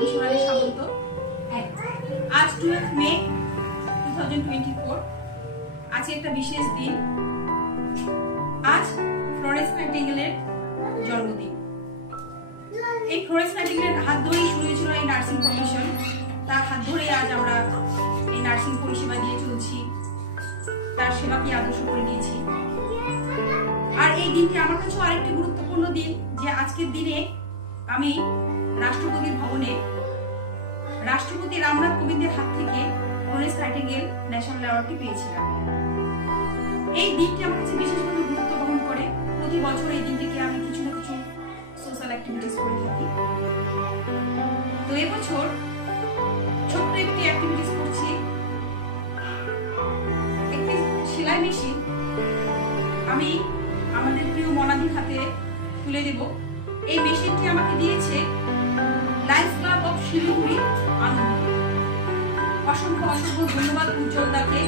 আমি সোনালী সামন্ত। আজ 12 মে 2024, আজকে একটা বিশেষ দিন। আজ ফ্লোরেন্স নাইটিঙ্গেলের জন্মদিন। এই ফ্লোরেন্স নাইটিঙ্গেলের হাত ধরেই শুরু হয়েছিল এই নার্সিং প্রফেশন। তার হাত ধরেই আজ আমরা এই নার্সিং পরিষেবা দিয়ে চলছি, তার সেবাকে আদর্শ করে নিয়েছি। আর এই দিনটি আমার কাছে আরেকটি গুরুত্বপূর্ণ দিন, যে আজকের দিনে আমি রাষ্ট্রপতি ভবনে রাষ্ট্রপতি রামনাথ কোবিন্দের হাত থেকে ফ্লোরেন্স নাইটিঙ্গেল ন্যাশনাল অ্যাওয়ার্ডটি পেয়েছিলাম। এই দিনটি আমার কাছে বিশেষভাবে গুরুত্ব বহন করে। প্রতি বছর এই দিনটিকে আমি কিছু না কিছু সোশ্যাল অ্যাক্টিভিটিস করে থাকি। তো এবছর ছোট্ট একটি অ্যাক্টিভিটিস করছি। একটি সেলাই মেশিন আমি আমাদের প্রিয় মনাদির হাতে তুলে দেব। এই মেশিনটি আমাকে দিয়েছে লাইফ ক্লাব অফ শিলিগুড়ি আনন্দ। অসংখ্য অসংখ্য ধন্যবাদ উজ্জ্বলদাকে।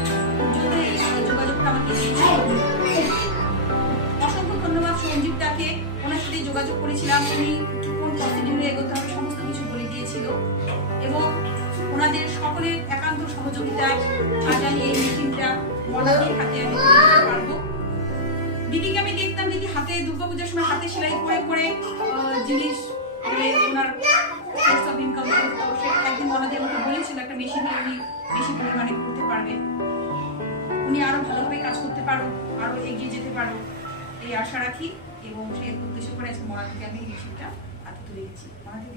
উজ্জ্বলদা এই যোগাযোগটা আমাকে দিয়েছে। অসংখ্য ধন্যবাদ সঞ্জীবদাকে, ওনার সাথে যোগাযোগ করেছিলাম। উনি কোন প্রসিডিউরে এগোতে হবে সমস্ত কিছু বলে দিয়েছিল, এবং ওনাদের সকলের একান্ত সহযোগিতায় আজ আমি এই মেশিনটা মনাদির হাতে আমি তুলে দিতে পারবো। দিদিকে আমি দেখতাম, দিদি হাতে দুর্গাপূজার সময় হাতে সেলাই করে করে জিনিস ওনার সোর্স অফ ইনকাম করতো। সে একদিন মনাদি আমাকে বলেছিল একটা মেশিন উনি বেশি পরিমাণে করতে পারবেন, উনি আরো ভালোভাবে কাজ করতে পারো, আরো এগিয়ে যেতে পারো, এই আশা রাখি। এবং সেই উদ্দেশ্য করে আজকে মনাদিকে আমি এই মেশিনটা হাতে তুলে দিচ্ছি। মনাদি